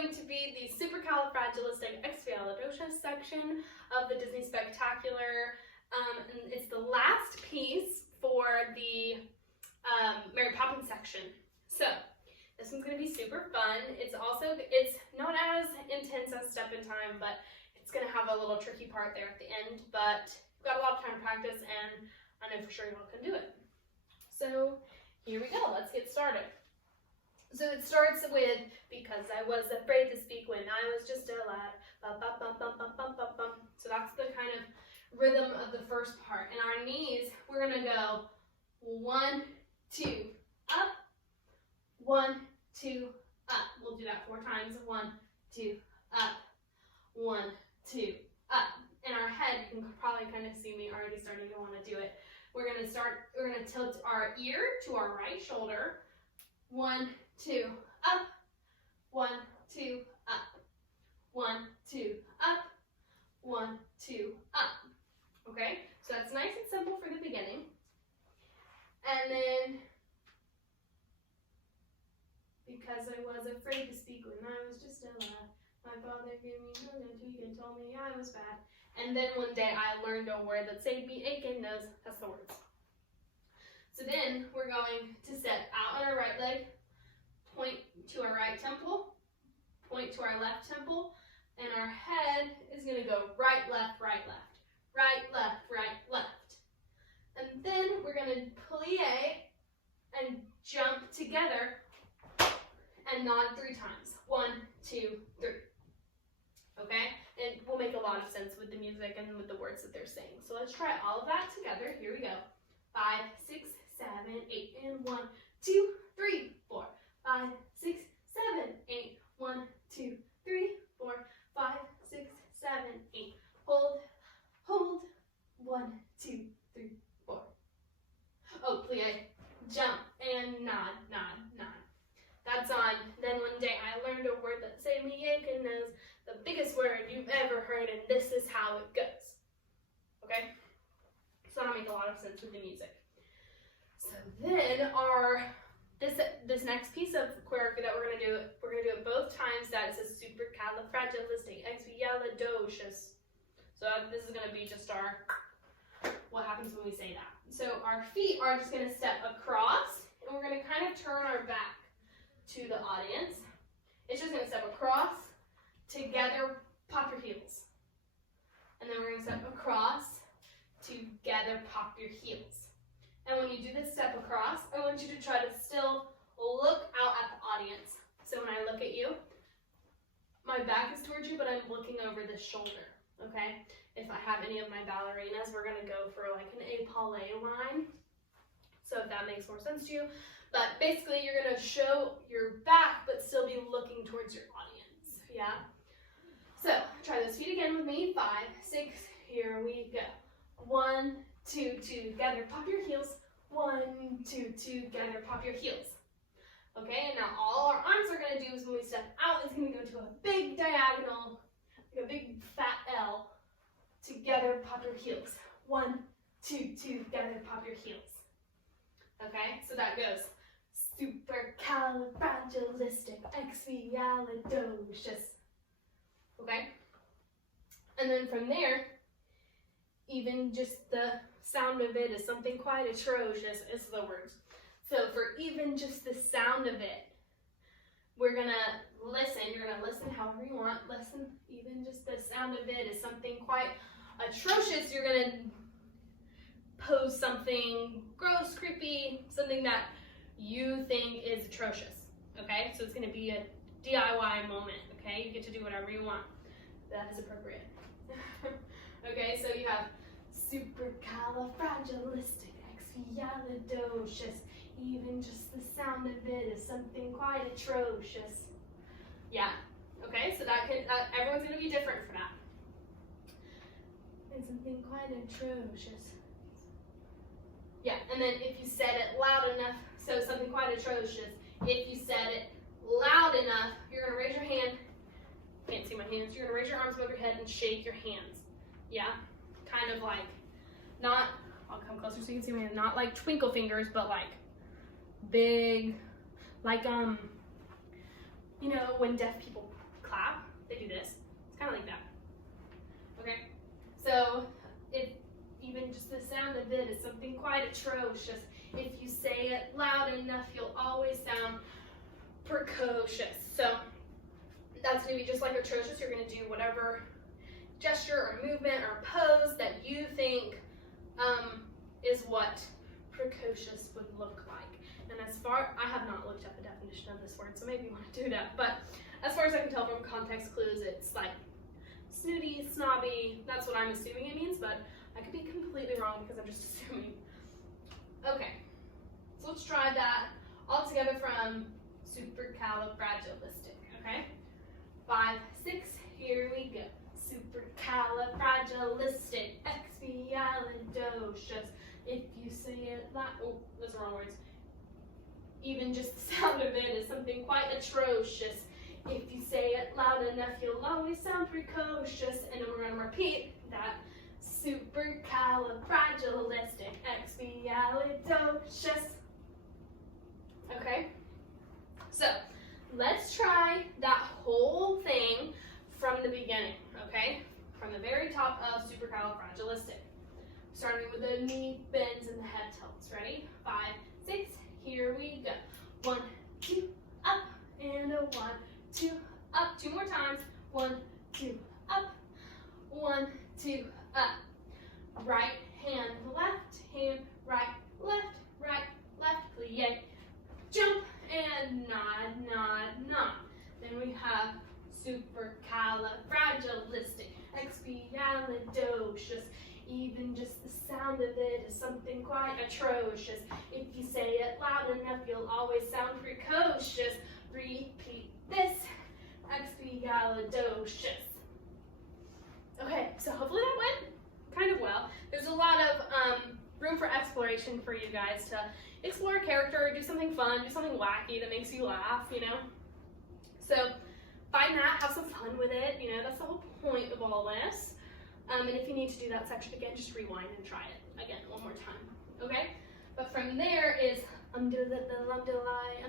going to be the Supercalifragilisticexpialidocious section of the Disney Spectacular. And it's the last piece for the Mary Poppins section. So this one's going to be super fun. It's not as intense as Step in Time, but it's going to have a little tricky part there at the end. But we've got a lot of time to practice, and I know for sure you all can do it. So here we go. Let's get started. So it starts with, because I was afraid to speak when I was just a lad. Bum, bum, bum, bum, bum, bum, bum, bum. So that's the kind of rhythm of the first part. And our knees, we're going to go 1, 2, up, 1, 2, up. We'll do that 4 times. 1, 2, up, 1, 2, up. In our head, you can probably kind of see me already starting to want to do it. We're going to tilt our ear to our right shoulder. 1, 2, up, 1, 2, up, 1, 2, up, 1, 2, up. Okay, so that's nice and simple for the beginning. And then, because I was afraid to speak when I was just a lad, my father gave me no teeth and told me I was bad. And then one day I learned a word that saved me aching nose. That's the words. So then we're going to step out on our right leg, point to our right temple, point to our left temple, and our head is going to go right, left, right, left. Right, left, right, left. And then we're going to plie and jump together and nod 3 times. 1, 2, 3. Okay? It will make a lot of sense with the music and with the words that they're saying. So let's try all of that together. Here we go. 5, 6, 7, 8, and 1, 2, 3, 4. 5, 6, 7, 8. 1, 2, 3, 4. 5, 6, 7, 8. Hold. Hold. 1, 2, 3, 4. Oh, plie, jump, and nod, nod, nod. That's on. Then one day I learned a word that saved me aching nose, the biggest word you've ever heard, and this is how it goes. Okay? So that'll make a lot of sense with the music. So then this next piece of choreography that we're gonna do it both times. That is a supercalifragilisticexpialidocious. So this is going to be just what happens when we say that. So our feet are just going to step across, and we're going to kind of turn our back to the audience. It's just going to step across, together, pop your heels. And then we're going to step across, together, pop your heels. And when you do this step across, I want you to try to still look out at the audience. So when I look at you, my back is towards you, but I'm looking over the shoulder. Okay, if I have any of my ballerinas, we're gonna go for like an épaulet line. So if that makes more sense to you. But basically you're gonna show your back, but still be looking towards your audience, yeah? So try those feet again with me. 5, 6, here we go. 1, 2, together, pop your heels. 1, 2, together, pop your heels. Okay, and now all our arms are gonna do is when we step out, it's gonna go to a big diagonal, like a big fat L. Together, pop your heels. 1, 2, together, pop your heels. Okay, so that goes supercalifragilisticexpialidocious. Okay, and then from there, even just the sound of it is something quite atrocious, is the words. So for even just the sound of it, we're gonna listen. You're gonna listen however you want. Listen, even just the sound of it is something quite atrocious. You're gonna pose something gross, creepy, something that you think is atrocious. Okay, so it's gonna be a DIY moment. Okay, you get to do whatever you want. That is appropriate. Okay, so you have supercalifragilisticexpialidocious. Even just the sound of it is something quite atrocious. Yeah. Okay, so everyone's gonna be different for that. It's something quite atrocious. Yeah, and then if you said it loud enough, so something quite atrocious. If you said it loud enough, you're gonna raise your hand. Can't see my hands. You're gonna raise your arms above your head and shake your hands. Yeah, kind of like not. I'll come closer so you can see my hand. Not like twinkle fingers, but like big, like you know, when deaf people clap, they do this. It's kind of like that. Okay? So, if even just the sound of it is something quite atrocious. If you say it loud enough, you'll always sound precocious. So, that's going to be just like atrocious. You're going to do whatever gesture or movement or pose that you think is what precocious would look like. And as far, I have not looked up the definition of this word, so maybe you want to do that. But as far as I can tell from context clues, it's like snooty, snobby. That's what I'm assuming it means, but I could be completely wrong because I'm just assuming. Okay, so let's try that all together from supercalifragilistic, okay? 5, 6, here we go. Supercalifragilistic, expialidocious. If you say it like, oh, those are wrong words. Even just the sound of it is something quite atrocious. If you say it loud enough, you'll always sound precocious. And then we're going to repeat that. Supercalifragilistic, expialidocious. Okay? So, let's try that whole thing from the beginning, okay? From the very top of supercalifragilistic. Starting with the knee bends and the head tilts. Ready? 5, 6, here we go. 1, 2, up, and a 1, 2, up. 2 more times. 1, 2, up. 1, 2, up. Right hand, left hand, right, left, plie. Jump and nod, nod, nod. Then we have supercalifragilistic, expialidocious. Even just the sound of it is something quite atrocious. If you say it loud enough, you'll always sound precocious. Repeat this, expialidocious. Okay, so hopefully that went kind of well. There's a lot of room for exploration for you guys to explore a character, do something fun, do something wacky that makes you laugh, you know. So find that, have some fun with it, you know, that's the whole point of all this. And if you need to do that section again, just rewind and try it again one more time, okay? But from there is umdiddle-umdiddle-I.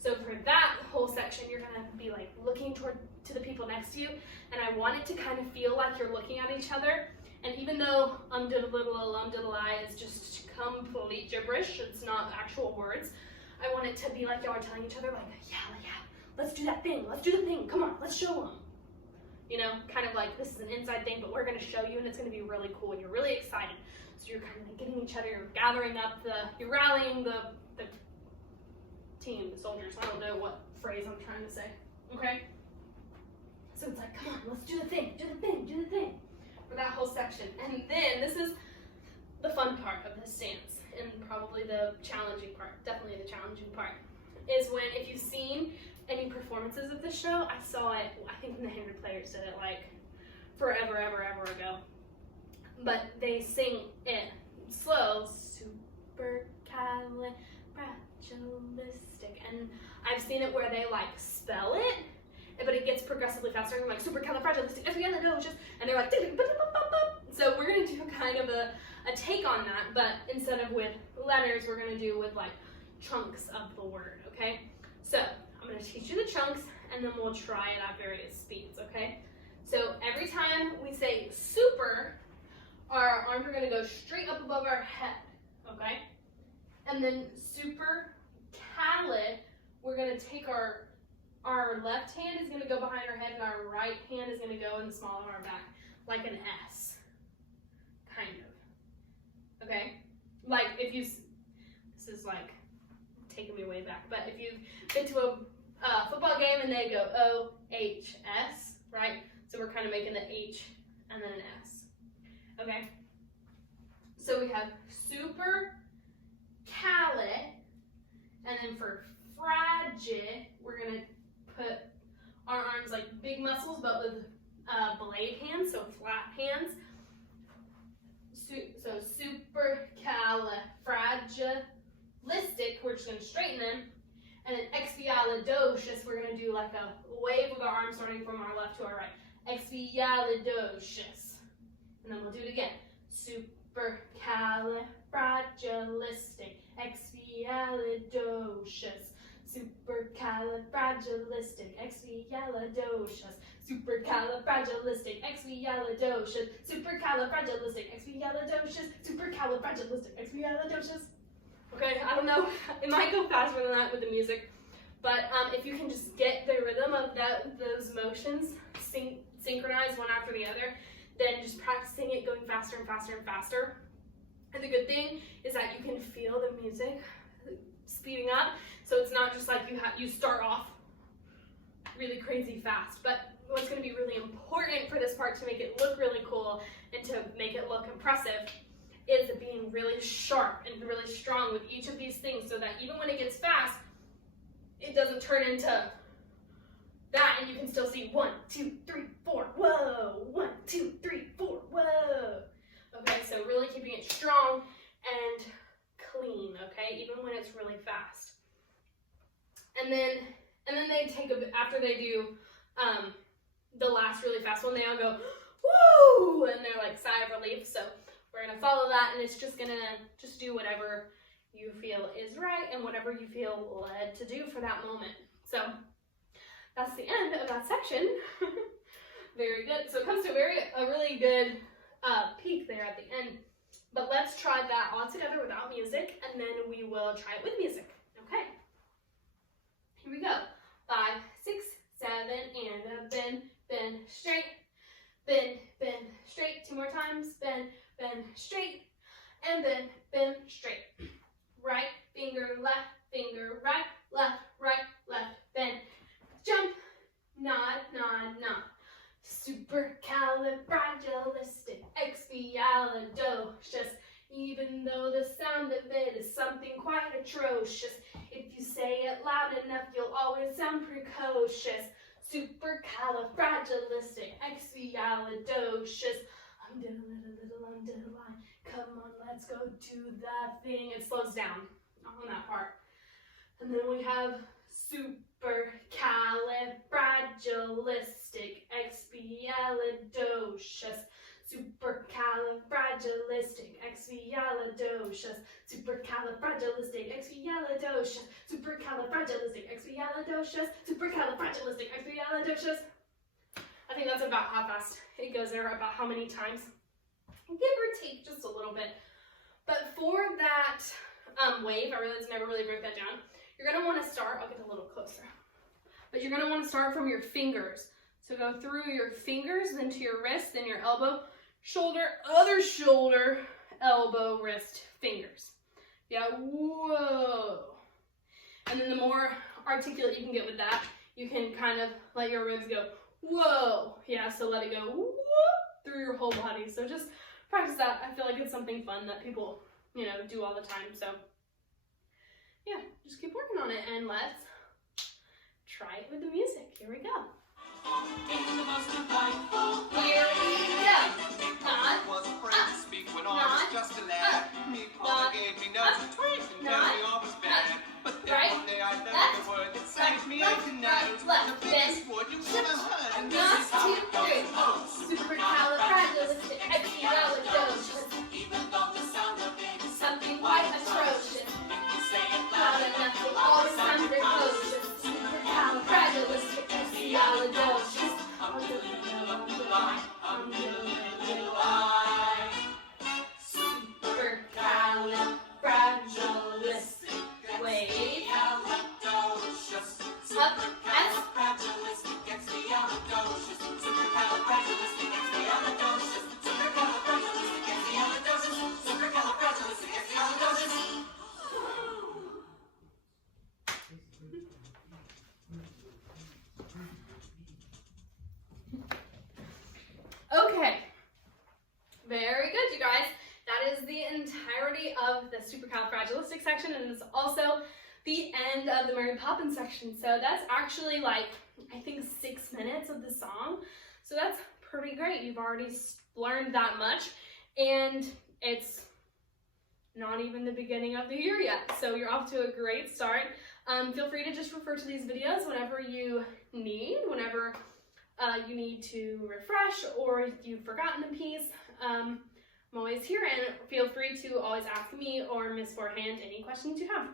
So for that whole section, you're gonna be like looking to the people next to you, and I want it to kind of feel like you're looking at each other. And even though umdiddle-umdiddle-I is just complete gibberish, it's not actual words, I want it to be like y'all are telling each other, like, yeah, let's do that thing, come on, let's show them. You know, kind of like this is an inside thing, but we're going to show you, and it's going to be really cool, and you're really excited. So you're kind of like getting each other, you're gathering up you're rallying the team, the soldiers. I don't know what phrase I'm trying to say, okay? So it's like, come on, let's do the thing, for that whole section. And then this is the fun part of this dance, and probably the challenging part, definitely the challenging part, is when, if you've seen any performances of the show, I saw it, I think when the 100 Players did it like forever ago. But they sing it slow, supercalifragilistic. And I've seen it where they like spell it, but it gets progressively faster, and like supercalifragilistic, and they're like, so we're gonna do kind of a take on that, but instead of with letters, we're gonna do with like chunks of the word, okay? So I'm going to teach you the chunks, and then we'll try it at various speeds, okay? So every time we say super, our arms are going to go straight up above our head, okay? And then supercalid, we're going to take our left hand is going to go behind our head, and our right hand is going to go in the small of our back, like an S, kind of, okay? Like if you, this is like taking me way back, but if you've been to a football game and they go O-H-S, right? So we're kind of making the H and then an S, okay? So we have supercalid, and then for fragid, we're gonna put our arms like big muscles, but with blade hands, so flat hands. So supercalifragilistic, we're just going to straighten them. And then expialidocious, we're going to do like a wave with our arms starting from our left to our right. Expialidocious. And then we'll do it again. Supercalifragilistic, expialidocious, supercalifragilistic, Supercalifragilisticexpialidocious. Supercalifragilisticexpialidocious. Supercalifragilisticexpialidocious. Supercalifragilisticexpialidocious. Okay, I don't know. It might go faster than that with the music, but if you can just get the rhythm of those motions synchronized one after the other, then just practicing it going faster and faster and faster. And the good thing is that you can feel the music speeding up, so it's not just like you start off really crazy fast. But what's going to be really important for this part to make it look really cool and to make it look impressive is being really sharp and really strong with each of these things, so that even when it gets fast, it doesn't turn into that, and you can still see 1, 2, 3, 4, whoa, 1, 2, 3, 4, whoa. Okay, so really keeping it strong and clean, okay, even when it's really fast. And then they take a bit, after they do the last really fast one, they all go, woo, and they're like sigh of relief. So we're gonna follow that, and it's just gonna do whatever you feel is right and whatever you feel led to do for that moment. So that's the end of that section. Very good. So it comes to a really good peak there at the end. But let's try that all together without music, and then we will try it with music. Okay. Here we go. 5, 6, 7, and a bend, bend straight, bend, bend straight. 2 more times. Bend, bend straight, and then bend straight. Right finger, left finger, right, left, bend, jump, nod, nod, nod. Supercalifragilisticexpialidocious. Even though the sound of it is something quite atrocious, if you say it loud enough, you'll always sound precocious. Supercalifragilisticexpialidocious. Line. Come on, let's go do that thing. It slows down on that part. And then we have supercalifragilisticexpialidocious. Supercalifragilisticexpialidocious. Supercalifragilisticexpialidocious. Supercalifragilisticexpialidocious. Supercalifragilisticexpialidocious. I think that's about how fast it goes there, about how many times. Give or take just a little bit. But for that wave, I realized I never really broke that down. You're going to want to start, I'll get a little closer, but you're going to want to start from your fingers. So go through your fingers, then to your wrist, then your elbow, shoulder, other shoulder, elbow, wrist, fingers. Yeah, whoa. And then the more articulate you can get with that, you can kind of let your ribs go, whoa. Yeah, so let it go, whoop, through your whole body. So just practice that. I feel like it's something fun that people, do all the time. So yeah, just keep working on it, and let's try it with the music. Here we go. Here we go. Nod. Was afraid to speak when I was just a lad. Me father gave me notes and twice and told me all was bad. But then one day I learned the word that saved me into notes. The biggest word you ever heard, and this is how it goes. Supercalifragilisticexpialidocious. Even though the sound of it is something quite atrocious. Loud enough, you'll always sound precocious. Supercalifragilisticexpialidocious. I'm doing it, I'm doing it, Supercalifragilistic. Wait. Up, S. Supercalifragilisticexpialidocious. Supercalifragilisticexpialidocious. Supercalifragilisticexpialidocious. Supercalifragilisticexpialidocious. Okay, very good, you guys. That is the entirety of the supercalifragilistic section, and it's also the end of the Mary Poppins section. So that's actually I think 6 minutes of the song. So that's pretty great. You've already learned that much, and it's not even the beginning of the year yet. So you're off to a great start. Feel free to just refer to these videos whenever you need, whenever you need to refresh, or if you've forgotten a piece. I'm always here, and feel free to always ask me or Miss Forehand any questions you have.